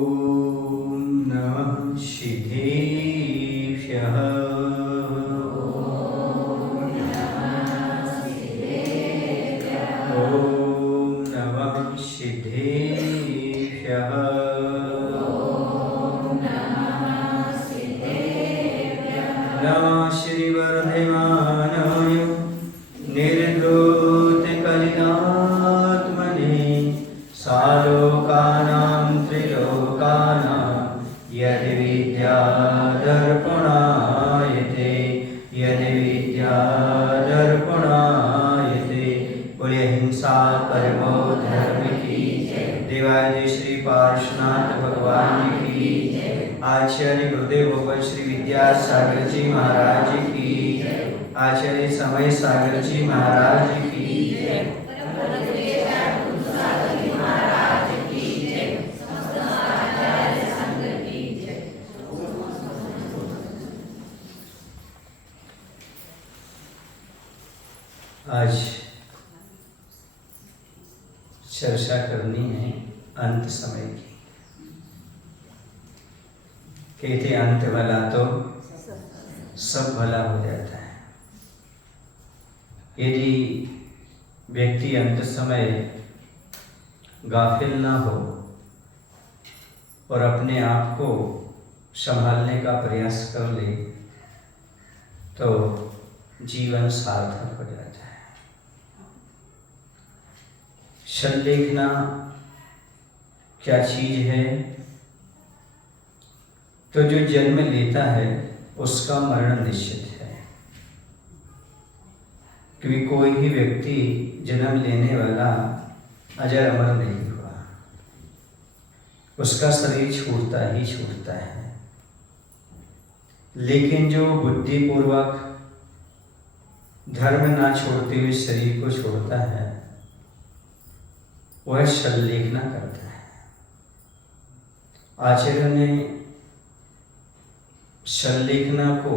ॐ नमः सिद्धेभ्यः। ॐ नमः सिद्धेभ्यः। नमः श्रीवर्धमानाय निर्धूतकलिनात्मने सालोकानां त्रिलोकानां यद्विद्यादर्पणायते यद्विद्यादर्पणायते। बोले हिंसा परमो धर्म की देवादि श्री पार्श्वनाथ भगवान की आचार्य गुरुदेव गोपाल श्री विद्यासागर जी महाराज की आचार्य समय सागर जी महाराज की आज चर्चा करनी है अंत समय की। कहते अंत भला तो सब भला हो जाता है। यदि व्यक्ति अंत समय गाफिल ना हो और अपने आप को संभालने का प्रयास कर ले तो जीवन सार्थक हो जाता है। संलेखना क्या चीज है? तो जो जन्म लेता है उसका मरण निश्चित है, क्योंकि कोई भी व्यक्ति जन्म लेने वाला अजर अमर नहीं हुआ। उसका शरीर छूटता ही छूटता है, लेकिन जो बुद्धिपूर्वक धर्म ना छोड़ते हुए शरीर को छोड़ता है वह संलेखना करता है। आचार्य ने संलेखना को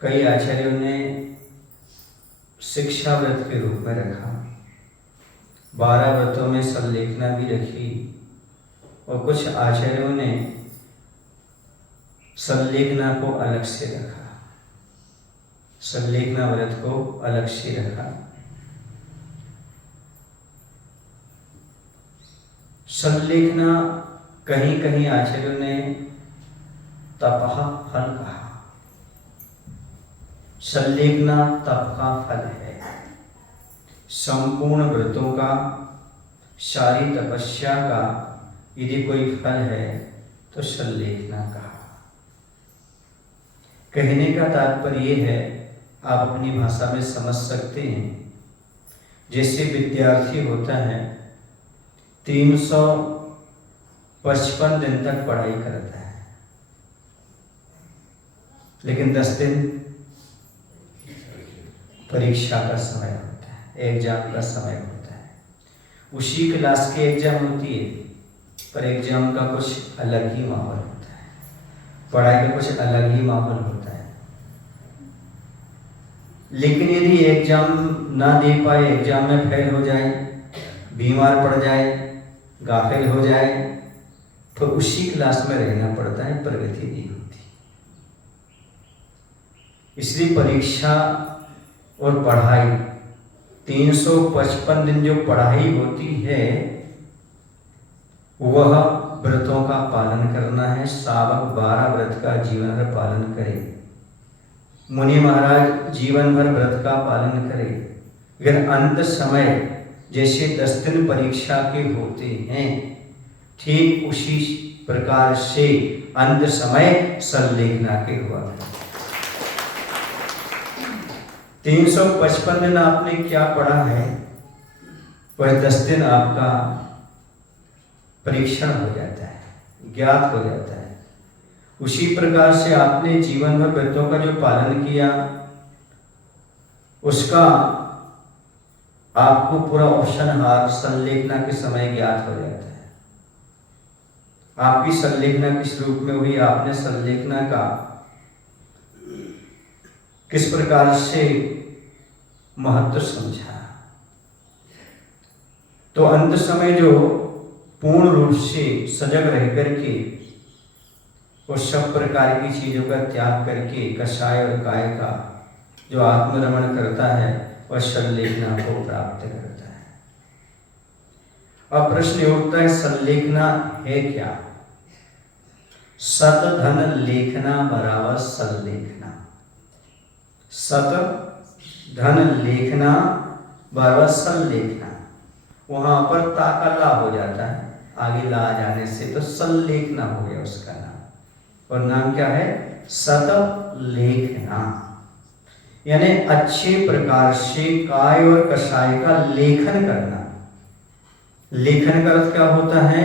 कई आचार्यों ने शिक्षा व्रत के रूप में रखा। 12 व्रतों में संलेखना भी रखी और कुछ आचार्यों ने संलेखना को अलग से रखा, संलेखना व्रत को अलग से रखा। संलेखना कहीं कहीं आचार्यों ने तपः फल कहा। संलेखना तप का फल है। संपूर्ण व्रतों का, सारी तपस्या का यदि कोई फल है तो संलेखना कहा। कहने का तात्पर्य यह है, आप अपनी भाषा में समझ सकते हैं। जैसे विद्यार्थी होता है 355 दिन तक पढ़ाई करता है, लेकिन 10 दिन परीक्षा का समय होता है, एग्जाम का समय होता है। उसी क्लास की एग्जाम होती है, पर एग्जाम का कुछ अलग ही माहौल होता है, पढ़ाई का कुछ अलग ही माहौल होता है। लेकिन यदि एग्जाम ना दे पाए, एग्जाम में फेल हो जाए, बीमार पड़ जाए, गाफिल हो जाए, तो उसी क्लास में रहना पड़ता है, प्रगति नहीं होती। इसलिए परीक्षा और पढ़ाई 355 दिन जो पढ़ाई होती है वह व्रतों का पालन करना है। सावक 12 व्रत का जीवन भर पालन करे। मुनि महाराज जीवन भर व्रत का पालन करे, लेकिन अंत समय जैसे 10 दिन परीक्षा के होते हैं, ठीक उसी प्रकार से अंत समय संलेखना के हुआ। 355 दिन आपने क्या पढ़ा है, वह 10 दिन आपका परीक्षण हो जाता है, ज्ञात हो जाता है। उसी प्रकार से आपने जीवन भर व्रतों का जो पालन किया उसका आपको पूरा उपसंहार संलेखना के समय ज्ञात हो जाता है। आपकी संलेखना किस रूप में हुई, आपने संलेखना का किस प्रकार से महत्व समझा। तो अंत समय जो पूर्ण रूप से सजग रह करके और सब प्रकार की चीजों का त्याग करके कषाय और काय का जो आत्मरमण करता है वह संलेखना को प्राप्त करता है। अब प्रश्न उठता है, संलेखना है क्या? सत धन लेखना बराबर संलेखना। सत धन लेखना बराबर संलेखना। वहां पर ताकल्ला हो जाता है, आगे ला जाने से तो संलेखना हो गया उसका नाम। और नाम क्या है? सत लेखना, यानी अच्छे प्रकार से काय और कषाय का लेखन करना। लेखन का अर्थ क्या होता है?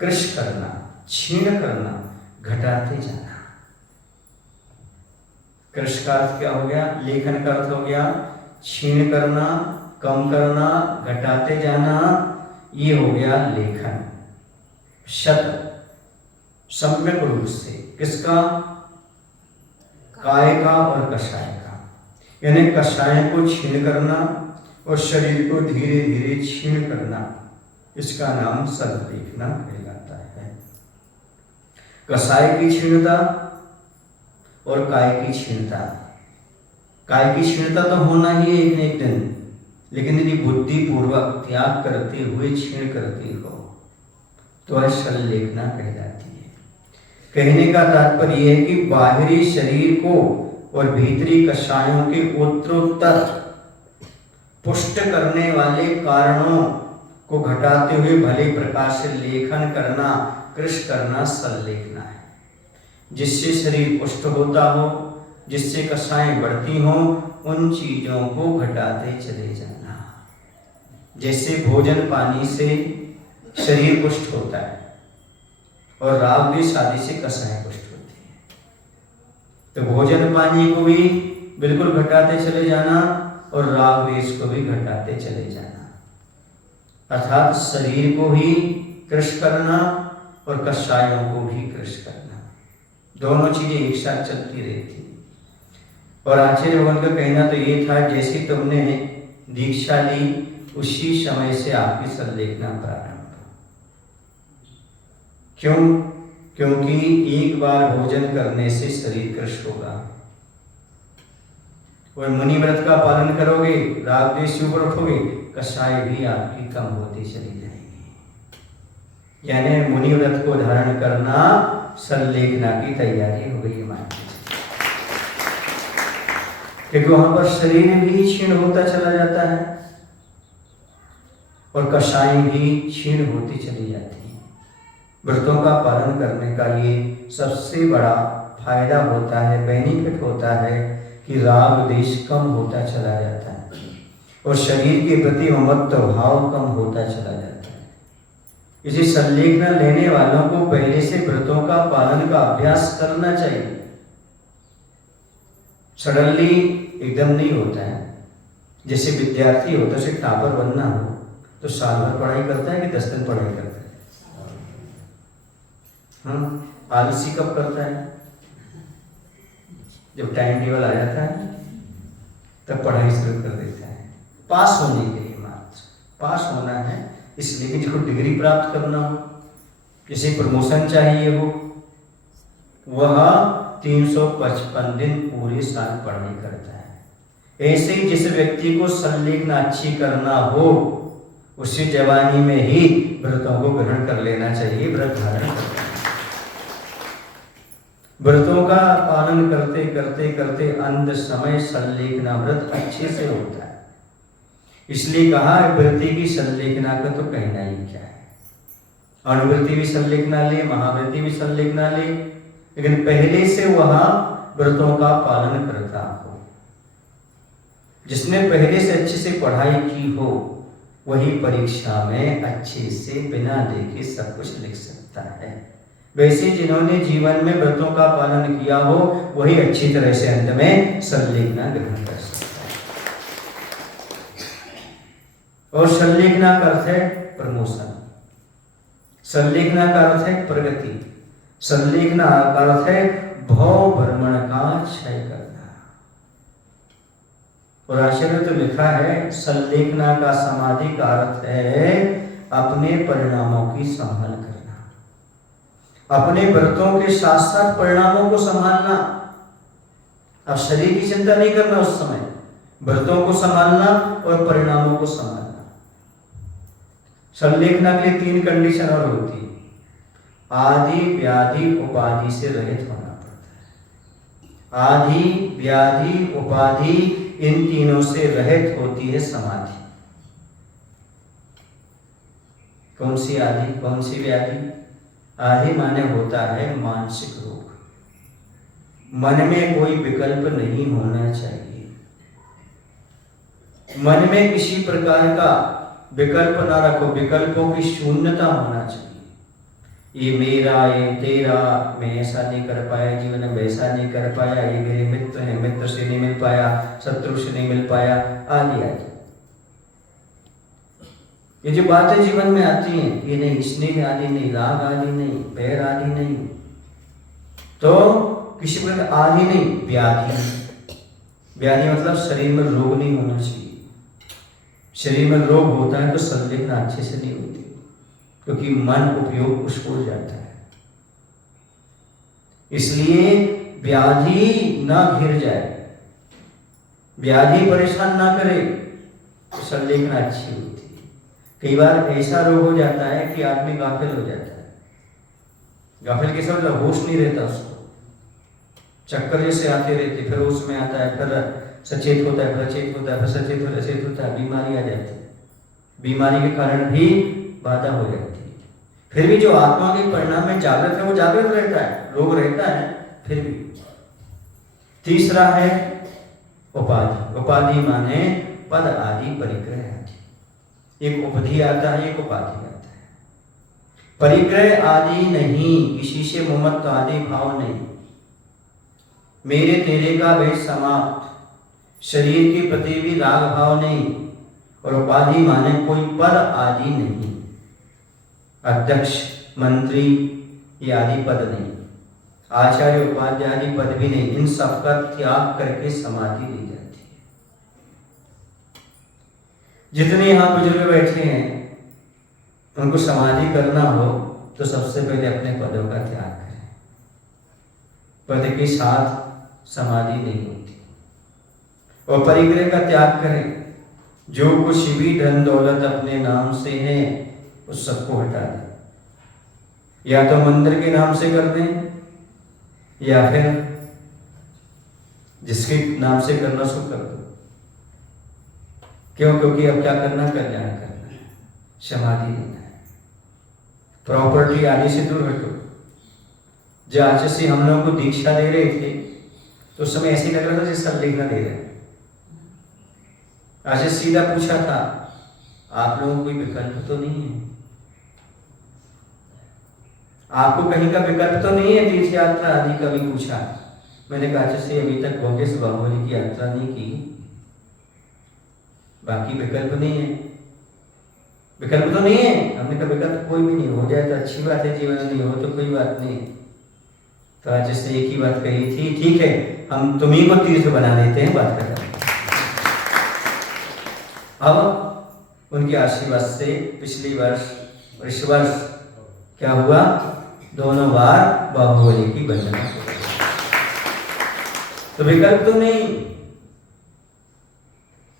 कृश करना, छीण करना, घटाते जाना। कृश का अर्थ क्या हो गया? लेखन का अर्थ हो गया छीण करना, कम करना, घटाते जाना, ये हो गया लेखन। शत सम्यक रूप से किसका? काय का और कषाय का, यानी कषाय को छीण करना और शरीर को धीरे धीरे छीण करना, इसका नाम संलेखना कहलाता है। कषाय की क्षीणता और काय की क्षीणता। काय की क्षीणता तो होना ही है एक न एक दिन, लेकिन यदि बुद्धि पूर्वक त्याग करते हुए क्षीण करती हो तो वह संलेखना कहलाती है। कहने का तात्पर्य यह है कि बाहरी शरीर को और भीतरी कषायों के उत्तरोत्तर पुष्ट करने वाले कारणों को घटाते हुए भले प्रकार से लेखन करना, कृश करना संलेखना है। जिससे शरीर पुष्ट होता हो, जिससे कषाएं बढ़ती हो, उन चीजों को घटाते चले जाना। जैसे भोजन पानी से शरीर पुष्ट होता है और राग द्वेष आदि से कषाएं पुष्ट होती है, तो भोजन पानी को भी बिल्कुल घटाते चले जाना और राग द्वेष को भी घटाते चले जाना। अर्थात शरीर को भी कृश करना और कषायों को भी कृश करना, दोनों चीजें एक साथ चलती रहती। और आचार्य भगवान का कहना तो ये था, जैसे तुमने दीक्षा ली उसी समय से आपकी संलेखना प्रारंभ। क्यों? क्योंकि एक बार भोजन करने से शरीर कृश होगा और मुनि व्रत का पालन करोगे, राग द्वेष से ऊपर उठोगे, कषाय भी आपकी कम होती चली जाएगी। यानी मुनि व्रत को धारण करना संलेखना की तैयारी हो गई मान लीजिए, क्योंकि वहां पर शरीर भी क्षीण होता चला जाता है और कषाय भी क्षीण होती चली जाती है। व्रतों का पालन करने का ये सबसे बड़ा फायदा होता है, बेनिफिट होता है कि राग द्वेष कम होता चला जाता है और शरीर के प्रति ममत्व भाव कम होता चला जाता है। इसी संलेखना लेने वालों को पहले से व्रतों का पालन का अभ्यास करना चाहिए। सडनली एकदम नहीं होता है। जैसे विद्यार्थी होता है, उसे टॉपर बनना हो तो साल भर पढ़ाई करता है कि 10 दिन पढ़ाई करता है? हाँ, आलसी कब करता है? जब टाइम टेबल आ जाता है तब पढ़ाई शुरू कर देता है, पास होने के लिए। मात्र पास होना है, इसलिए कि जिसको डिग्री प्राप्त करना हो, किसी प्रमोशन चाहिए हो, वह 355 दिन पूरे साल पढ़ाई करता है। ऐसे ही जिस व्यक्ति को संलेखना अच्छी करना हो, उसे जवानी में ही व्रतों को ग्रहण कर लेना चाहिए, व्रत धारण करना। व्रतों का पालन करते करते करते अंत समय संलेखना व्रत अच्छे से होता है। इसलिए कहा व्रति की संलेखना का तो कहना ही क्या है। अनुव्रति भी संलेखना ले, महाव्रति भी संलेखना ले, लेकिन पहले से वह व्रतों का पालन करता हो। जिसने पहले से अच्छे से पढ़ाई की हो वही परीक्षा में अच्छे से बिना देखे सब कुछ लिख सकता है। वैसे जिन्होंने जीवन में व्रतों का पालन किया हो वही अच्छी तरह से अंत में संलेखना ग्रहण कर सकता है। और संलेखना का अर्थ है प्रमोशन, संलेखना का अर्थ है प्रगति, संलेखना का अर्थ है भव भ्रमण का क्षय करना। और आचार्य तो लिखा है संलेखना का समाधि का अर्थ है अपने परिणामों की संभाल करना, अपने व्रतों के साथ साथ परिणामों को संभालना। अब शरीर की चिंता नहीं करना, उस समय व्रतों को संभालना और परिणामों को संभालना। संलेखना के लिए 3 कंडीशन और होती है। आदि व्याधि उपाधि से रहित होना पड़ता है। आदि व्याधि उपाधि इन तीनों से रहित होती है समाधि। कौन सी आदि, कौन सी व्याधि? आदि माने होता है मानसिक रोग। मन में कोई विकल्प नहीं होना चाहिए। मन में किसी प्रकार का विकल्प ना रखो, विकल्पों की शून्यता होना चाहिए। ये मेरा, ये तेरा, मैं ऐसा नहीं कर पाया जीवन में, वैसा नहीं कर पाया, ये मेरे मित्र हैं, मित्र से नहीं मिल पाया, शत्रु से नहीं मिल पाया, आदि आदि। ये जो बातें जीवन में आती हैं, ये नहीं, स्नेह आदि नहीं, राग आदि नहीं, बैर आदि नहीं, तो किसी प्रकार आदि नहीं, व्याधि। व्याधि मतलब शरीर में रोग नहीं होना चाहिए। शरीर में रोग होता है तो संलेखना अच्छे से नहीं होती, क्योंकि मन उपयोग उसको जाता है। इसलिए व्याधि ना घिर जाए, व्याधि परेशान ना करे तो संलेखना अच्छी होती है। कई बार ऐसा रोग हो जाता है कि आदमी गाफिल हो जाता है। गाफिल के समय होश नहीं रहता, उसको चक्कर जैसे आते रहते, फिर उसमें आता है, फिर सचेत होता है, फिर अचेत होता है, फिर सचेत होता है, अचेत होता है, बीमारी आ जाती है। बीमारी के कारण भी बाधा हो जाती है। फिर भी जो आत्मा के परिणाम में जागृत है वो जागृत रहता है, रोग रहता है फिर भी। तीसरा है उपाधि। उपाधि माने पद आदि, परिग्रह आदि। एक उपधि आता है, एक उपाधि आता है। परिग्रह आदि नहीं, किसी से ममत्व आदि भाव नहीं, मेरे तेरे का भेद समाप्त, शरीर के प्रति भी राग भाव नहीं, और उपाधि माने कोई पद आदि नहीं, अध्यक्ष, मंत्री ये आदि पद नहीं, आचार्य उपाध्याय आदि पद भी नहीं। इन सब का त्याग करके समाधि ली जाती है। जितने यहाँ बुजुर्ग बैठे हैं उनको समाधि करना हो तो सबसे पहले अपने पदों का त्याग करें। पद के साथ समाधि नहीं होती। और परिग्रह का त्याग करें। जो कुछ भी धन दौलत अपने नाम से है उस सबको हटा दें। या तो मंदिर के नाम से कर दें, या फिर जिसके नाम से करना सो कर दो। क्यों? क्योंकि अब क्या करना, कल्याण करना है, समाधि लेना है। प्रॉपर्टी आदि से दूर हटो। जो आज से हम लोगों को दीक्षा दे रहे थे तो उस समय ऐसे ही लग रहा था जैसे संलेखना दे रहे हैं। आज सीधा पूछा था, आप लोगों को कोई विकल्प तो नहीं है? आपको कहीं का विकल्प तो नहीं है? तीर्थ यात्रा आदि का भी पूछा। मैंने कहा जैसे अभी तक भोगेश बाहुबली की यात्रा नहीं की, बाकी विकल्प नहीं है। विकल्प तो नहीं है। हमने कहा विकल्प कोई भी नहीं, हो जाए तो अच्छी बात है, जीवन नहीं हो तो कोई बात नहीं। तो आज से एक ही बात कही थी, ठीक है हम तुम्ही को तीर्थ बना देते हैं, बात करते हैं। अब उनके आशीर्वाद से पिछली वर्ष और इस वर्ष क्या हुआ, दोनों बार बाहुबली की वंदना। तो विकल्प तो नहीं,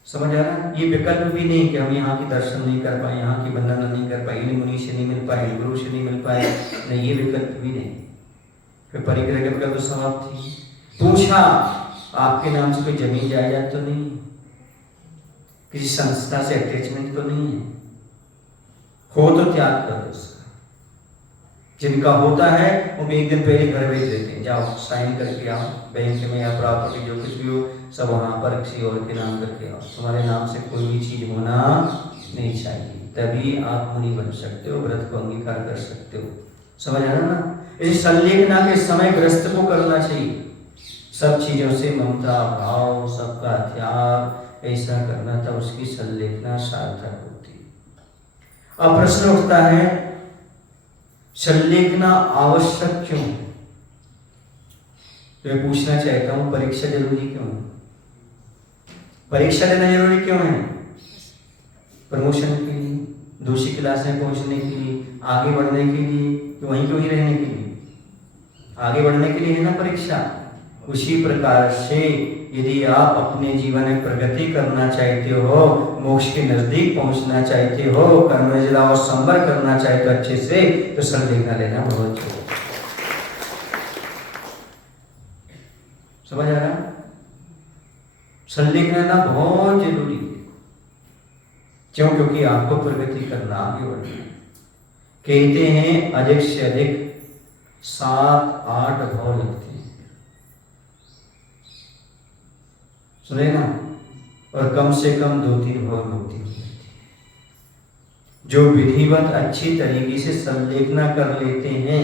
समझ आ रहा है? ये विकल्प भी नहीं कि हम यहाँ की दर्शन नहीं कर पाए, यहाँ की वंदना नहीं कर पाए, इन मुनि से नहीं मिल पाए, गुरु से नहीं मिल पाए, नहीं, ये विकल्प भी नहीं। फिर परिग्रह के विकल्प तो समाप्त थी। पूछा आपके नाम से कोई जमीन जायदाद तो नहीं, किसी संस्था से अटैचमेंट तो नहीं है? हो तो त्याग करो उसका। जिनका होता है वो एक दिन पहले घर भेज देते हैं, जाओ साइन करके आओ बैंक में, या प्रॉपर्टी जो कुछ भी हो सब वहां पर किसी और के नाम करके आओ। तुम्हारे नाम से कोई भी चीज होना नहीं चाहिए, तभी आप मुनि बन सकते हो, व्रत को अंगीकार कर सकते हो। समझ आ रहा ना? इस संलेखना के समय गृहस्थ को करना चाहिए, सब चीजों से ममता भाव, सबका त्याग, ऐसा करना तब उसकी संलेखना सार्थक होती है। अब प्रश्न उठता है संलेखना आवश्यक क्यों? तो मैं पूछना चाहता हूं परीक्षा जरूरी क्यों है? परीक्षा देना जरूरी क्यों है? प्रमोशन के लिए, दूसरी क्लास में पहुंचने के लिए, आगे बढ़ने के लिए, तो वहीं के वहीं रहने के लिए? आगे बढ़ने के लिए है ना परीक्षा। उसी प्रकार से यदि आप अपने जीवन में प्रगति करना चाहते हो, मोक्ष के नजदीक पहुंचना चाहते हो, कर्म जिला और संवर करना चाहते हो अच्छे से, तो संलेखना लेना बहुत जरूरी। समझ आ रहा? संलेखना लेना बहुत जरूरी है। क्यों? क्योंकि आपको प्रगति करना, आगे बढ़ना। कहते हैं अधिक से अधिक 7-8 भाव लगते हैं, सुने ना, और कम से कम 2-3 भाव मुक्ति हो जाती है। जो विधिवत अच्छी तरीके से संलेखना कर लेते हैं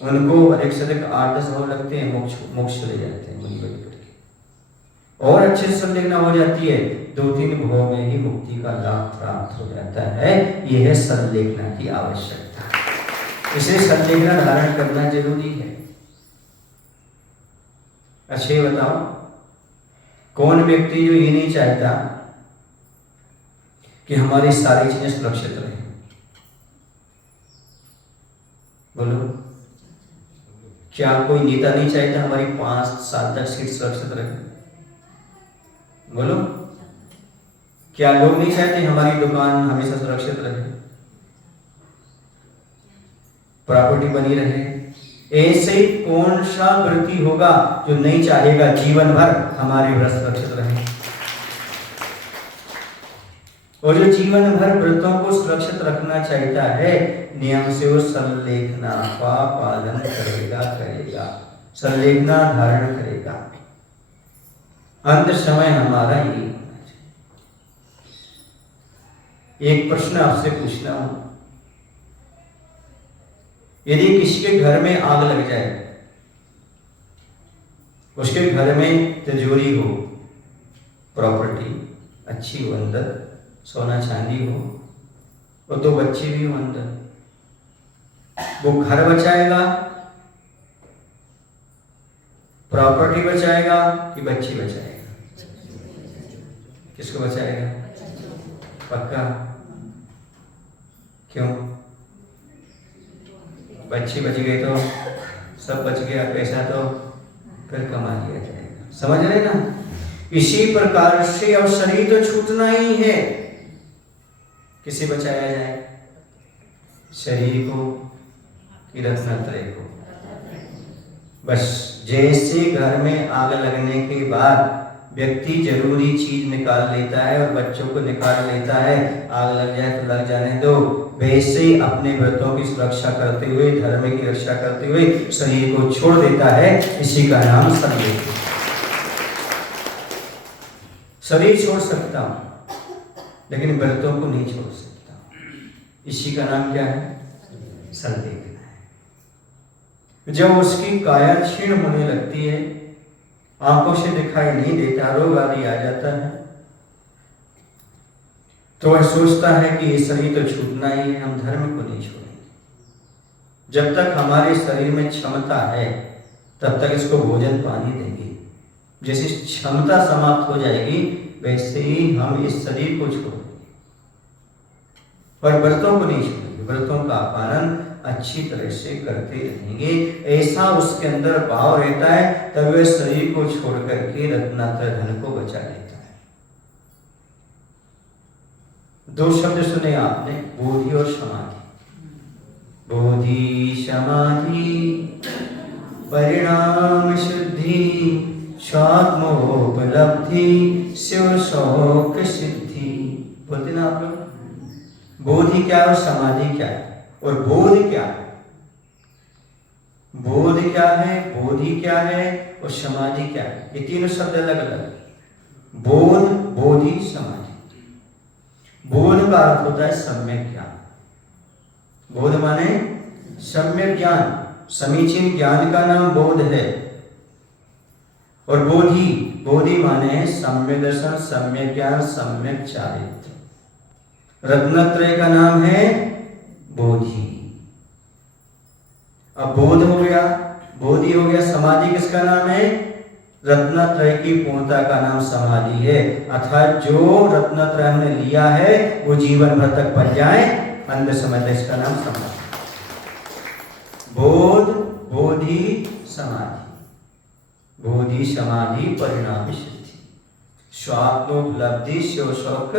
उनको अधिक से अधिक 8-10 भाव लगते हैं, मोक्ष ले जाते हैं मुनि बन करके। और अच्छे से संलेखना हो जाती है, 2-3 भाव में ही मुक्ति का लाभ प्राप्त हो जाता है। यह है संलेखना की आवश्यकता। इसलिए संलेखना धारण करना जरूरी है। अच्छा ये बताओ, कौन व्यक्ति जो ये नहीं चाहता कि हमारी सारी चीजें सुरक्षित रहें? बोलो, क्या कोई नेता नहीं चाहता हमारी 5 साल तक सीट सुरक्षित रहे? बोलो, क्या लोग नहीं चाहते हमारी दुकान हमेशा सुरक्षित रहे, प्रॉपर्टी बनी रहे? ऐसे ही कौन सा व्यक्ति होगा जो नहीं चाहेगा जीवन भर हमारे व्रत सुरक्षित रहे? और जो जीवन भर व्रतों को सुरक्षित रखना चाहता है, नियम से वो संलेखना का पालन करेगा, संलेखना धारण करेगा। अंत समय हमारा ये होना चाहिए। एक प्रश्न आपसे पूछना हूं, यदि किसी के घर में आग लग जाए, उसके घर में तिजोरी हो, प्रॉपर्टी अच्छी हो, अंदर सोना चांदी हो, और 2 बच्चे भी हो अंदर, वो घर बचाएगा, प्रॉपर्टी बचाएगा कि बच्ची बचाएगा? किसको बचाएगा? पक्का? क्यों? बच्ची बच गई तो सब बच गया, पैसा तो फिर कमा लिया जाएगा। समझ रहे ना? इसी प्रकार से अब शरीर तो छूटना ही है, किसे बचाया जाए? शरीर को कि रत्नत्रय को? बस जैसे घर में आग लगने के बाद व्यक्ति जरूरी चीज निकाल लेता है और बच्चों को निकाल लेता है, आग लग जाए तो लग जाने दो, वैसे ही अपने व्रतों की सुरक्षा करते हुए, धर्म की रक्षा करते हुए शरीर को छोड़ देता है। इसी का नाम संलेखन। शरीर छोड़ सकता हूं लेकिन व्रतों को नहीं छोड़ सकता। इसी का नाम क्या है? संलेखन है। जब उसकी काया क्षीण होने लगती है, आंखों से दिखाई नहीं देता, रोग आदि आ जाता है, तो वह सोचता है कि ये शरीर तो छूटना ही है, हम धर्म को नहीं छोड़ेंगे। जब तक हमारे शरीर में क्षमता है तब तक इसको भोजन पानी देंगे, जैसे क्षमता समाप्त हो जाएगी वैसे ही हम इस शरीर को छोड़ेंगे, पर व्रतों को नहीं छोड़ेंगे। व्रतों का पालन अच्छी तरह से करते रहेंगे, ऐसा उसके अंदर भाव रहता है, तब वह शरीर को छोड़ करके रत्नात्रय धन को बचा लेता है। 2 शब्द सुने आपने, बोधि और समाधि। बोधि समाधि परिणाम शुद्धि, स्वात्मोपलब्धि शिव शौक सिद्धि। बोलते ना आप लोग? बोधि क्या है और समाधि क्या है और बोध क्या है? बोध क्या है, बोधि क्या है और समाधि क्या है? ये तीनों शब्द अलग अलग। बोध, बोधि, समाधि। बोध का अर्थ होता है सम्यक ज्ञान। बोध माने सम्यक ज्ञान, समीचीन ज्ञान का नाम बोध है। और बोधि, बोधि माने सम्यक दर्शन, सम्यक ज्ञान, सम्यक चारित्र। रत्नत्रय का नाम है बोधि। अब बोध हो गया, बोधि हो गया, समाधि किसका नाम है? रत्नत्रय की पूर्णता का नाम समाधि है। अर्थात जो रत्नत्रय हमने लिया है वो जीवन भर तक पल जाए, अंत समय इसका नाम समाधि। बोध, बोधि, समाधि, बोधि समाधि परिणामी सिद्धि, स्वात्मोपलब्धि शिव शौक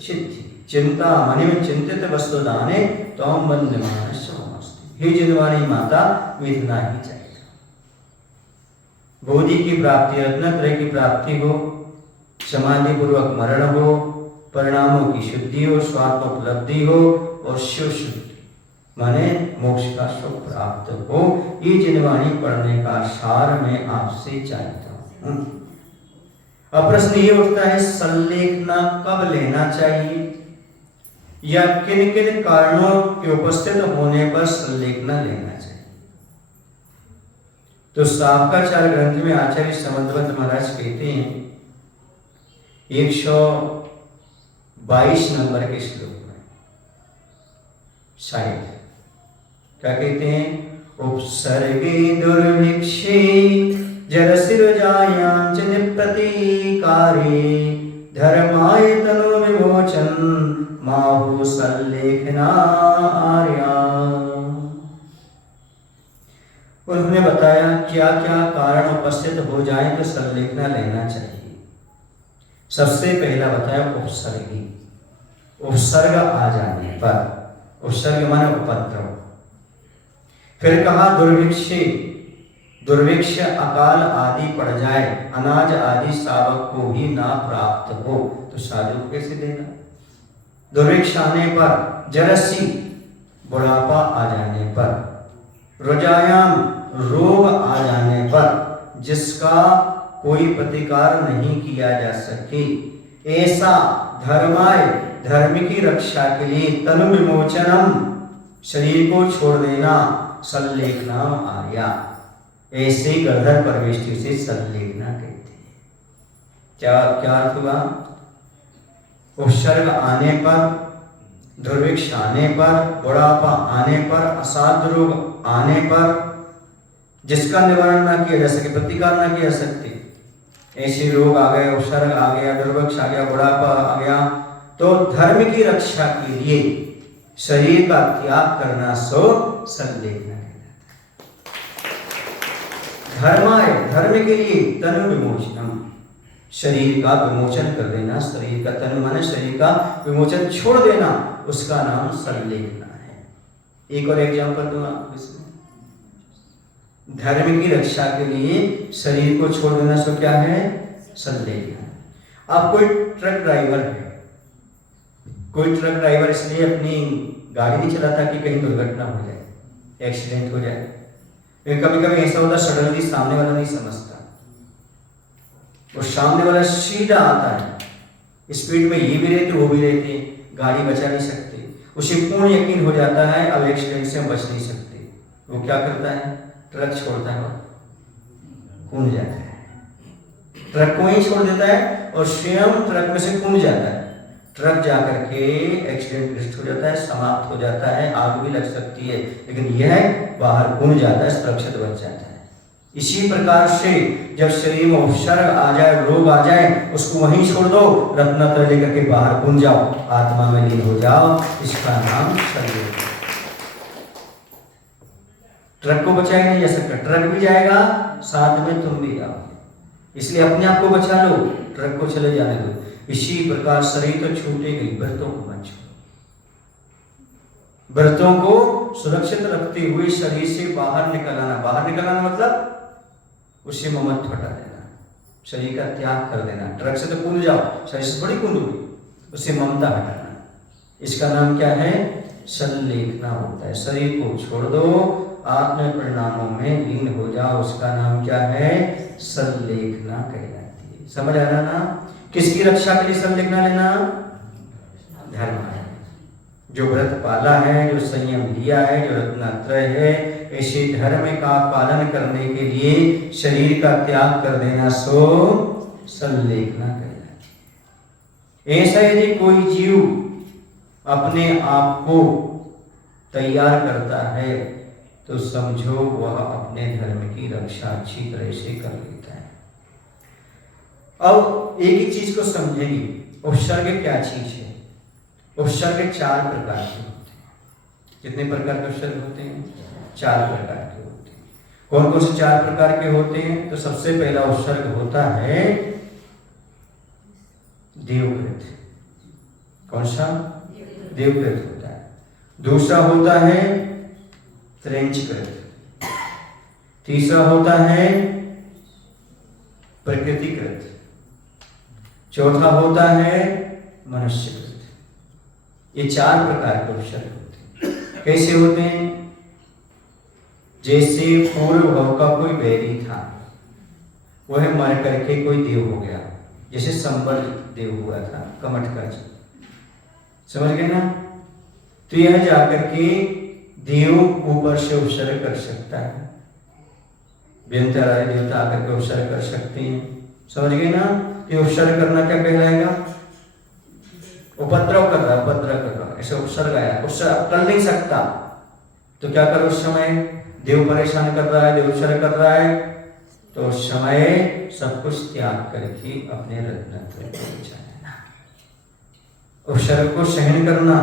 सिद्धि, चिंता मनि में चिंतित वस्तु दाने तौम बंदमान शिवमस्ति। हे जिनवाणी माता, इतना ही चाहिए। बोधि की प्राप्ति, रत्नत्रय की प्राप्ति हो, समाधि पूर्वक मरण हो, परिणामों की शुद्धि हो, स्वात्मोपलब्धि हो और शिव शुद्धि माने मोक्ष का सुख प्राप्त हो। ये जिनवाणी पढ़ने का सार मैं आपसे चाहता हूं। अब प्रश्न ये उठता है, संलेखना कब लेना चाहिए या किन किन कारणों के उपस्थित होने पर संलेखना लेना चाहिए? तो शाब्दाचार्य ग्रंथ में आचार्य समंतवत महाराज कहते हैं 122 नंबर के श्लोक में, शायद क्या कहते हैं, उपसर्गे दुर्भिक्षे जरसिरजायां च निप्रतीकारे धर्माय तनो विमोचन माहु संलेखना आर्या। उन्होंने बताया क्या क्या कारण उपस्थित हो जाए तो संलेखना लेना चाहिए। सबसे पहला बताया उपसर्गी, उपसर्ग आ जाने पर, उपसर्ग माने उपद्रव। फिर कहा दुर्भिक्षे, दुर्भिक्ष अकाल आदि पड़ जाए, अनाज आदि शावक को ही ना प्राप्त हो तो साधु कैसे देना। दुर्भिक्ष आने पर, जरसी बुढ़ापा आ जाने पर, रुजायाम रोग आ जाने पर जिसका कोई प्रतिकार नहीं किया जा सके, ऐसा धर्माय धर्म की रक्षा के लिए, तनु विमोचनम शरीर को छोड़ देना, संलेखनाम आर्या, ऐसे गंधर्व परमेष्टि से संलेखना कहते हैं। क्या क्या अर्थ हुआ? उपसर्ग आने पर, दुर्भिक्ष आने पर, बुढ़ापा आने पर, असाध्य रोग आने पर जिसका निवारण ना किया जा सके, प्रतिकार ना किया सकते, ऐसे रोग आ गए, उपसर्ग आ गया, दुर्भिक्ष आ गया, बुढ़ापा आ गया, तो धर्म की रक्षा के लिए शरीर का त्याग करना सो संलेखना कहलाता है। धर्माय धर्म के लिए, तनु विमोचनम शरीर का विमोचन कर देना, शरीर का तनु माने शरीर का विमोचन छोड़ देना, उसका नाम संलेखना है। एक और एग्जाम्पल दूंगा इसमें, धर्म की रक्षा के लिए शरीर को छोड़ देना सो क्या है? संलेखना। अब कोई ट्रक ड्राइवर है, कोई ट्रक ड्राइवर इसलिए अपनी गाड़ी नहीं चलाता कि कहीं दुर्घटना हो जाए, एक्सीडेंट हो जाए। कभी कभी ऐसा होता सडनली सामने वाला नहीं समझता, वो सामने वाला सीधा आता है, स्पीड में ये भी रहते वो भी रहते, गाड़ी बचा नहीं सकते, उसे पूर्ण यकीन हो जाता है अब एक्सीडेंट से हम बच नहीं सकते। वो क्या करता है? ट्रक छोड़ता है, कूद जाता है, ट्रक को ही छोड़ देता है और स्वयं ट्रक में से कूद जाता है। ट्रक जाकर के एक्सीडेंट ग्रस्त हो जाता है, समाप्त हो जाता है, आग भी लग सकती है, लेकिन यह बाहर कूद जाता है, सुरक्षित बच जाता है। इसी प्रकार से जब शरीर में उपसर्ग आ जाए, रोग आ जाए, उसको वहीं छोड़ दो, रत्नत्रय लेकर के बाहर कूद जाओ, आत्मा में लीन हो जाओ, इसका नाम शरीर। ट्रक को बचाया नहीं जा सकता, ट्रक भी जाएगा साथ में तुम भी जाओ, इसलिए अपने आप को बचा लो, ट्रक को चले जाने दो। इसी प्रकार शरीर तो छूटेगी, व्रतों को मत छोड़ो। व्रतों को सुरक्षित रखते हुए शरीर से बाहर निकल आना, बाहर निकल आना मतलब उससे ममत्व हटा देना, शरीर का त्याग कर देना। ट्रक से तो कूद जाओ, शरीर से बड़ी कूद हुई, उससे ममता हटाना, इसका नाम क्या है? संलेखना होता है। शरीर को छोड़ दो, आत्म परिणामों में लीन हो जाओ, उसका नाम क्या है? संलेखना कहलाती है। समझ आ रहा ना? किसकी रक्षा के लिए संलेखना लेना? धर्म है, जो व्रत पाला है, जो संयम लिया है, जो रत्नत्रय है, ऐसे धर्म का पालन करने के लिए शरीर का त्याग कर देना सो संलेखना कहलाती है। ऐसा यदि कोई जीव अपने आप को तैयार करता है तो समझो वह अपने धर्म की रक्षा अच्छी तरह से कर लेता है। अब एक ही चीज को समझेंगे, उपसर्ग क्या चीज है। उपसर्ग 4 प्रकार के होते हैं। कितने प्रकार के उपसर्ग होते हैं? 4 प्रकार के होते हैं। कौन कौन से 4 प्रकार के होते हैं? तो सबसे पहला उपसर्ग होता है देवकृत। कौन सा? देवकृत होता है। दूसरा होता है त्रेंचकृत। तीसरा होता है प्रकृतिकृत। चौथा होता है मनुष्यकृत। ये 4 प्रकार के उपसर्ग होते हैं। कैसे होते हैं? जैसे पूर्व भव का कोई बैरी था, वह मर करके कोई देव हो गया, जैसे संबर देव हुआ था कमठ का जी, समझ गए ना? तो यह जाकर के देव ऊपर से उपसर्ग कर सकता है, व्यंतराय देवता आकर के उपसर्ग कर सकते हैं, समझ गए ना? तो उपसर्ग करना क्या कहलाएगा? उपद्रव कर रहा, उपद्रव कर रहा, ऐसे उपसर्ग आया, उपसर्ग कर नहीं सकता तो क्या करो? उस समय देव परेशान कर रहा है, देव उपसर्ग कर रहा है, तो उस समय सब कुछ त्याग करके अपने रत्नत्र को जाना। उपसर्ग को सहन करना,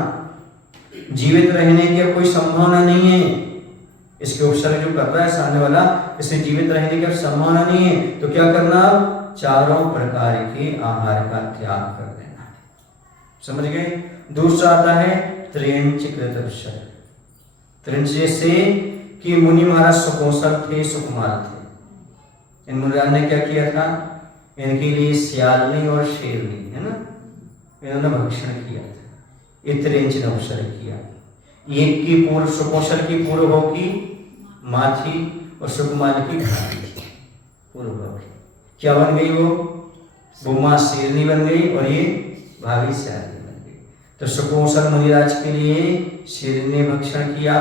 जीवित रहने की कोई संभावना नहीं है। इसके उपसर्ग जो कर रहा है सामने वाला, इसे जीवित रहने की संभावना नहीं है, तो क्या करना? चारों प्रकार के आहार का त्याग कर देना, समझ गए? दूसरा आता है त्र्यंचकृत उपसर्ग। त्रिंच जैसे कि मुनि महाराज सुकोशल थे, सुकुमार थे। इन मुनिराज ने क्या किया था? इनके लिए सियालनी और शेरनी है ना, इन्होंने भक्षण किया था। ये त्रिंच ने उपसर्ग किया। एक की पूर्व सुकोशल की पूर्व हो की माँ थी और सुकुमार की भाभी थी, पूर्व हो की। क्या बन गई वो माँ शेरनी बन गई और ये भाभी सियालनी बन गई। तो सुकोशल मुनिराज के लिए शेरनी ने भक्षण किया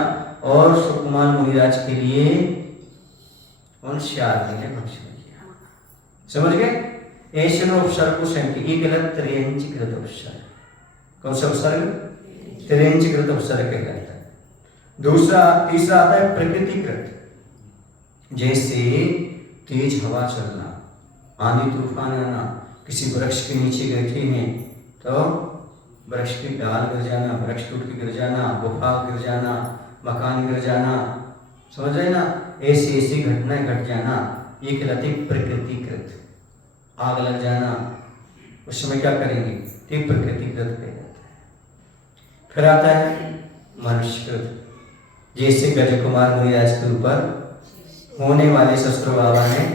और सुकुमार मुनिराज के लिए उन सियालनी ने भक्षण किया, समझ गए? ऐसे उपसर्ग को सहन किया। ये गलत त्र्यंचकृत उपसर्ग। कौन सा उपसर्ग? त्र्यंचकृत उपसर्ग कहलाता है। तीसरा आता है प्रकृतिकृत। जैसे तेज हवा चलना, आंधी तूफान आना, किसी वृक्ष के नीचे बैठे हैं तो वृक्ष के डाल गिर जाना, वृक्ष टूट के गिर जाना, गुफा गिर जाना, मकान गिर जाना, समझ रहे ना? ऐसी ऐसी घटनाएं घट जाना, ये कहलाती प्रकृतिकृत। आग लग जाना, उस समय क्या करेंगे? ये प्रकृतिकृत कहलाता है। फिर आता है मनुष्यकृत। जैसे गजकुमार मुनिराज के ऊपर होने वाले ससुर बाबा ने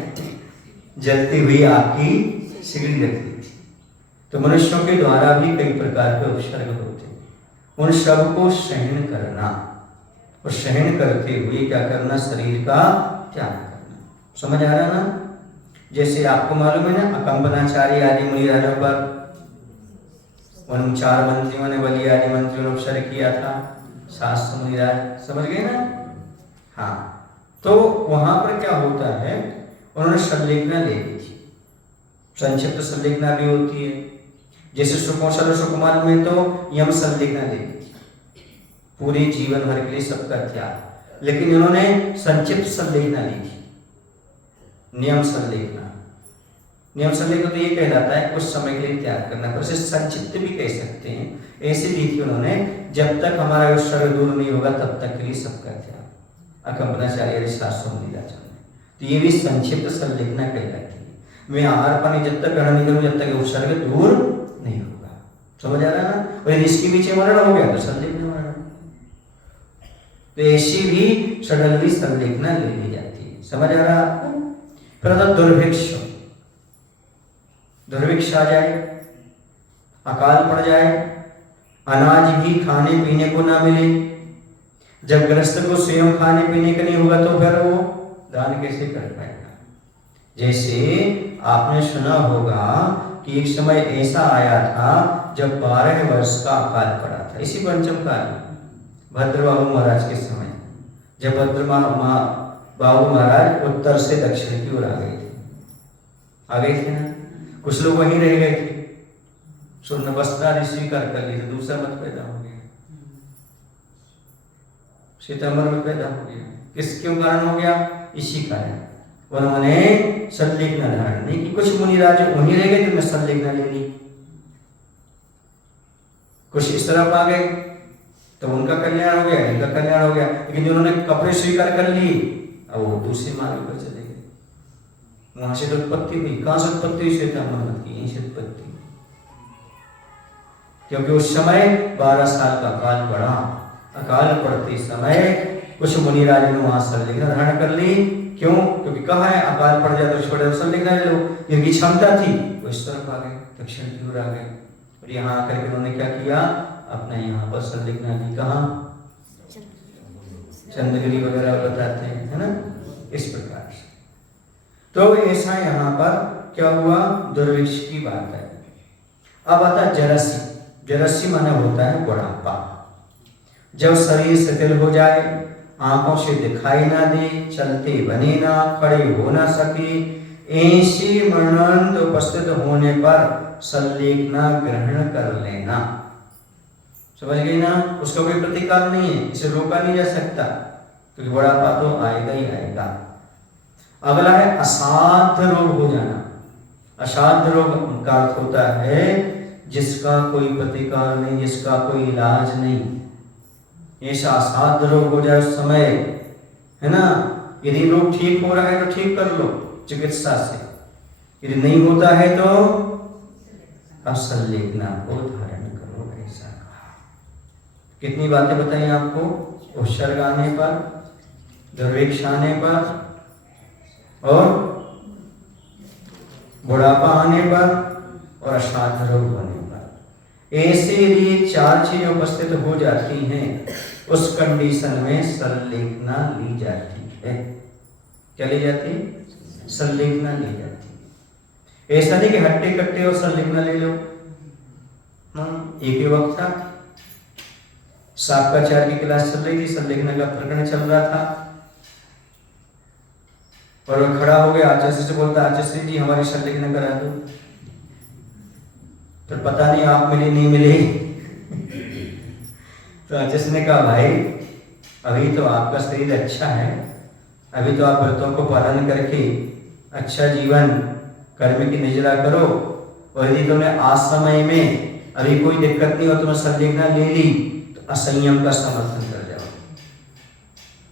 जलती हुई आग की सिगड़ी रखी थी। तो मनुष्यों के द्वारा भी कई प्रकार के उपसर्ग होते हैं। उन सब को सहन करना और सहन करते हुए क्या करना? शरीर का त्याग करना। समझ आ रहा ना? जैसे आपको मालूम है ना, अकंपनाचार्य आदि मुनिराजों पर उन 4 मंत्रियों ने, बलि आदि मंत्रियों ने उपसर्ग किया था, शास्त्र मुनिराज, समझ गए ना? हाँ, तो वहां पर क्या होता है? उन्होंने संलेखना ले ली थी, संक्षिप्त संलेखना भी होती है। जैसे सुकोशल और सुकुमार में तो यम संलेखना ले ली थी, पूरे जीवन भर के लिए सबका त्याग। लेकिन इन्होंने संक्षिप्त संलेखना ली थी, नियम संलेखना। नियम संलेखना तो ये कहलाता है कुछ समय के लिए त्याग करना, पर उसे संक्षिप्त भी कह सकते हैं। ऐसे ली थी उन्होंने, जब तक हमारा उपसर्ग दूर नहीं होगा तब तक के लिए सबका त्याग। अकंपनाचार्य शास्त्र मुनिराज ने, तो ये भी संक्षिप्त संलेखना कहलाती है। मैं आहार पानी जब तक ग्रहण नहीं करूँ जब तक उपसर्ग दूर नहीं होगा, समझ आ रहा है ना? और इसके पीछे मरण हो गया तो संलेखना मरण। तो ऐसी भी सडनली संलेखना ले ली जाती है, समझ आ रहा है आपको? फिर दुर्भिक्ष। दुर्भिक्ष आ जाए, अकाल पड़ जाए, अनाज भी खाने पीने को ना मिले, जब गृहस्थ को स्वयं खाने पीने का नहीं होगा तो फिर वो दान कैसे कर पाएगा? जैसे आपने सुना होगा कि एक समय ऐसा आया था जब 12 वर्ष का अकाल पड़ा था, इसी पंचम काल में, भद्र बाबू महाराज के समय, जब भद्र बाबू महाराज उत्तर से दक्षिण की ओर आ गए थे ना? कुछ लोग वहीं रह गए थे, स्वर्ण वस्त्र स्वीकार कर लिए, दूसरा मत पैदा हो गया, सितंबर में पैदा हो गया। किस क्यों कारण हो गया? इसी कारण उन्होंने संलिग्न धारण नहीं की। कुछ मुनिराज वहीं रह गए, तुमने संलिग्न ले ली। कुछ इस तरफ आ गए तो उनका कल्याण हो गया, इनका कल्याण हो गया। लेकिन जिन्होंने कपड़े स्वीकार कर लिए, अब वो दूसरे मार्ग पर चले गए। वहां से तो उत्पत्ति हुई। कहां से उत्पत्ति हुई? श्वेता महानद की, यहीं से उत्पत्ति। क्योंकि उस समय 12 साल का काल पड़ा। अकाल पड़ते समय कुछ मुनिराज ने वहां संलिग्न धारण कर ली। क्यों? क्योंकि कहा है अकाल पड़ जाए तो छोटे संलिग्न ले लो। जिनकी क्षमता थी वो इस तरफ आ गए, दक्षिण की ओर आ गए। और यहाँ आकर के उन्होंने क्या किया? अपने यहाँ पर संलिग्न ली। कहाँ? चंद्रगिरी वगैरह बताते हैं, है ना, इस प्रकार से। तो ऐसा यहाँ पर क्या हुआ? दुर्भिक्ष की बात है। अब आता जरसी। जरसी माने होता है बुढ़ापा। जब शरीर शिथिल हो जाए, आंखों से दिखाई ना दे, चलते बने ना, खड़े हो ना सके, ऐसी मरणों उपस्थित होने पर संलिग्न ग्रहण कर लेना। समझ गई ना? उसका कोई प्रतिकार नहीं है, इसे रोका नहीं जा सकता, क्योंकि बुढ़ापा तो आएगा ही आएगा। अगला है असाध्य रोग हो जाना। असाध्य रोग का अर्थ होता है जिसका कोई प्रतिकार नहीं, जिसका कोई इलाज नहीं। ऐसा असाध्य रोग हो जाए उस समय, है ना। यदि रोग ठीक हो रहा है तो ठीक कर लो चिकित्सा से, यदि नहीं होता है तो असंलिग्न को धारण करो, ऐसा कहा। कितनी बातें बताई आपको? उपसर्ग आने पर, दुर्भिक्ष आने पर और बुढ़ापा आने पर और असाध्य रोग होने पर। ऐसे ही 4 चीजें उपस्थित हो जाती हैं, उस कंडीशन में संलिग्न ली जाती है। क्या ली जाती? संलिग्न ली जाती। ऐसा नहीं कि हट्टे कट्टे और संलिग्न ले लो। एक ही वक्त था, सापकाचार की क्लास चल रही थी, संलिग्न का प्रकरण चल रहा था, और वो खड़ा हो गया, आचार्य से बोलता, आचार्य जी हमारी संलिग्न करा दो। तो पता नहीं आप मिले नहीं मिले। तो आचार्य ने कहा, भाई अभी तो आपका शरीर अच्छा है, अभी तो आप व्रतों को पालन करके अच्छा जीवन कर्म की निजरा करो, और यदि तुमने आज समय में अभी कोई दिक्कत नहीं हो, तुमने संलिग्न ले ली, तो असंयम का समर्थन कर जाओ।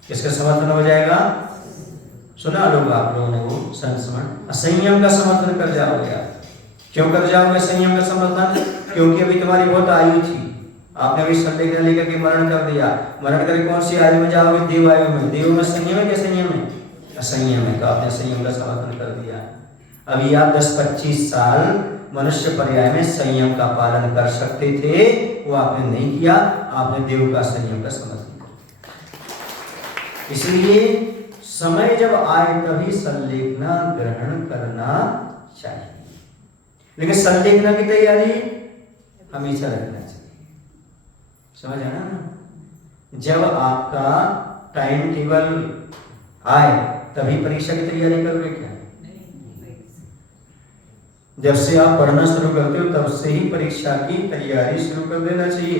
किसका समर्थन हो जाएगा? सुना लोग आप लोगों ने वो संस्मरण, असंयम का समर्थन कर जाओगे आप। क्यों कर जाओगे संयम का समर्थन? क्योंकि अभी तुम्हारी बहुत आयु थी, आपने अभी संलिग्न लेकर के मरण कर दिया। मरण करके कौन सी आयु में जाओगे? देव आयु में। देव में संयम है क्या? संयम है, असंयम है, तो आपने संयम का समर्थन कर दिया। अभी आप 10-25 साल मनुष्य पर्याय में संयम का पालन कर सकते थे, वो आपने नहीं किया, आपने देव का संयम का समर्थन किया। इसलिए समय जब आए तभी संलिग्न ग्रहण करना चाहिए, लेकिन संलिग्न की तैयारी हमेशा रखना चाहिए। समझ आना ना? जब आपका टाइम टेबल आए तभी परीक्षा की तैयारी करोगे क्या? जब से आप पढ़ना शुरू करते हो तब से ही परीक्षा की तैयारी शुरू कर देना चाहिए,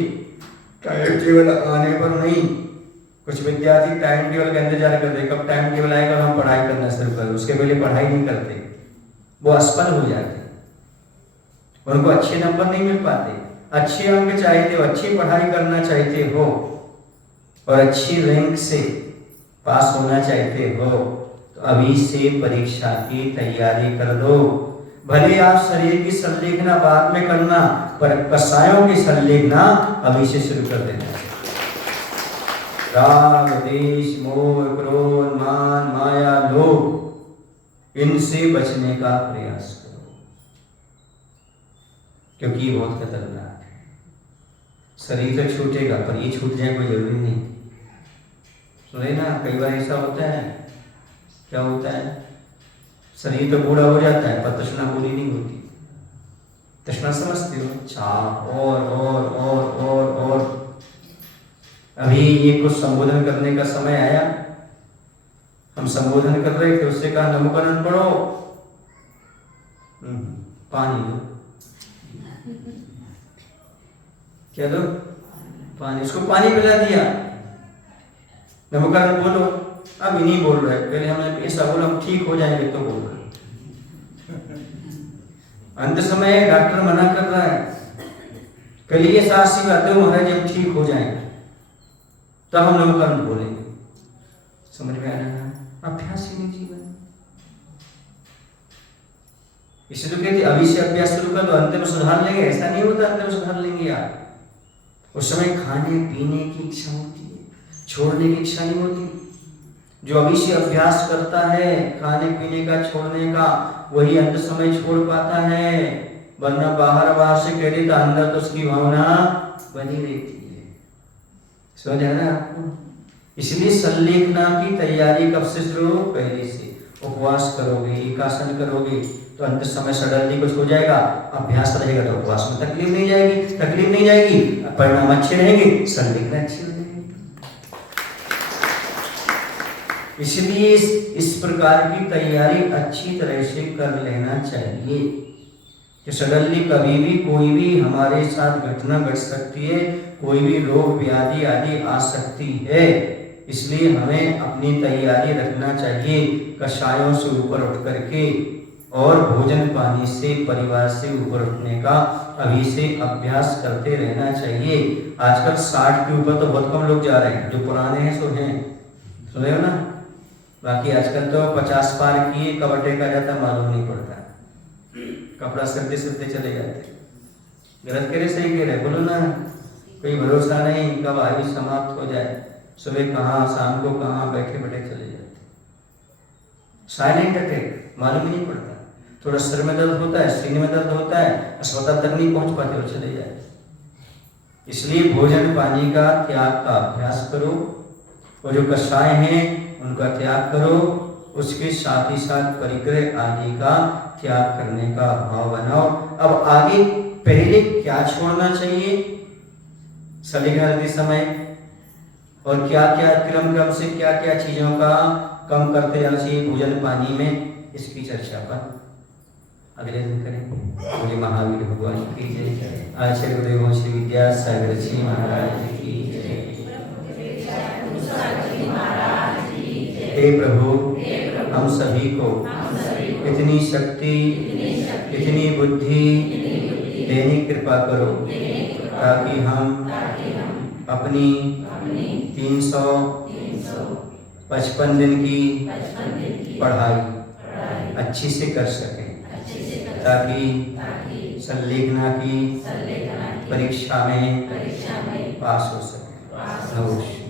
टाइम टेबल आने पर नहीं। कुछ विद्यार्थी टाइम टेबल का इंतजार करते, कब टाइम टेबल आएगा और हम पढ़ाई करना शुरू करें, उसके पहले पढ़ाई नहीं करते, वो असफल हो जाते, उनको अच्छे नंबर नहीं मिल पाते। अच्छे अंक चाहते हो, अच्छी पढ़ाई करना चाहते हो और अच्छी रैंक से पास होना चाहते हो, तो अभी से परीक्षा की तैयारी कर दो। भले आप शरीर की संलिग्न बाद में करना, पर कसायों की संलिग्न अभी से शुरू कर देना। राग, देश, मोह, क्रोध, मान, माया, लोभ, इनसे बचने का प्रयास करो, क्योंकि ये बहुत खतरनाक है। शरीर तो छूटेगा, पर ये छूट जाए कोई जरूरी नहीं। सुने ना, कई बार ऐसा होता है, क्या होता है, शरीर तो बूढ़ा हो जाता है पर तृष्णा पूरी नहीं होती। तृष्णा समझते हो? चाह और अभी ये कुछ संबोधन करने का समय आया, हम संबोधन कर रहे थे, उससे कहा नमोकरण पढ़ो, पानी दो। क्या दो? पानी। उसको पानी पिला दिया, नमोकरण बोलो, अब इन्हीं बोल रहे, पहले हमने ऐसा बोला हम ठीक हो जाएंगे तो बोल रहे, अंत समय डॉक्टर मना कर रहा है, पहले ये साहसी बातें महाराज जब ठीक हो जाएंगे तब हम लोग कर्म बोलेंगे। समझ में आ रहा है? अभ्यास ही नहीं जीवन, इसलिए तो कहते अभी से अभ्यास शुरू कर तो अंत में सुधार लेंगे। ऐसा नहीं होता अंत में सुधार लेंगे यार, उस समय खाने पीने की इच्छा होती है, छोड़ने की इच्छा नहीं होती। जो अभी से अभ्यास करता है खाने पीने का छोड़ने का, वही अंत समय छोड़ पाता है, वरना बाहर से कह देता अंदर तो उसकी भावना बनी रहती है। समझ आ रहा है आपको? इसलिए संलेखना की तैयारी कब से शुरू? पहले से। उपवास करोगे, एकासन करोगे तो अंत समय सडनली कुछ हो जाएगा, अभ्यास रहेगा तो उपवास में तकलीफ नहीं जाएगी, परिणाम अच्छे रहेंगे, संलेखना अच्छी हो जाएगी। इसलिए इस प्रकार की तैयारी अच्छी तरह से कर लेना चाहिए कि सडनली कभी भी कोई भी हमारे साथ घटना घट सकती है, कोई भी रोग व्याधि आदि आ सकती है। इसलिए हमें अपनी तैयारी रखना चाहिए, कषायों से ऊपर उठ करके और भोजन पानी से परिवार से ऊपर उठने का अभी से अभ्यास करते रहना चाहिए। आजकल 60 के ऊपर तो बहुत कम लोग जा रहे हैं, जो पुराने हैं सो हैं, सुन रहे हो ना? बाकी आजकल तो 50 पार किए कब अटैक आ जाता मालूम नहीं पड़ता, कपड़ा सरते चले जाते। गलत कह रहे सही कह रहे, बोलो ना, कोई भरोसा नहीं कब आयु समाप्त हो जाए, सुबह कहाँ शाम को कहाँ बैठे बैठे चले जाते। साइलेंट अटैक मालूम ही नहीं पड़ता, थोड़ा सिर में दर्द होता है, सीने में दर्द होता है, अस्पताल तक नहीं पहुंच पाते, वो चले जाए। इसलिए भोजन पानी का त्याग का अभ्यास करो, और जो कषाय हैं उनका त्याग करो, उसके साथ ही साथ परिग्रह आदि का त्याग करने का भाव बनाओ। अब आगे पहले क्या छोड़ना चाहिए सलीका समय, और क्या क्या क्रम से क्या क्या चीजों का कम करते जाना चाहिए भोजन पानी में, इसकी चर्चा पर अगले दिन करेंगे। बोले महावीर भगवान की जय, आचार्य गुरुदेव श्री विद्यासागर जी महाराज की जय। हे प्रभु हम सभी को इतनी शक्ति इतनी बुद्धि देने की कृपा करो, ताकि हम अपनी 355 दिन की पढ़ाई अच्छी से कर सकें, ताकि संलेखना की परीक्षा में पास हो सके। नमस्कार।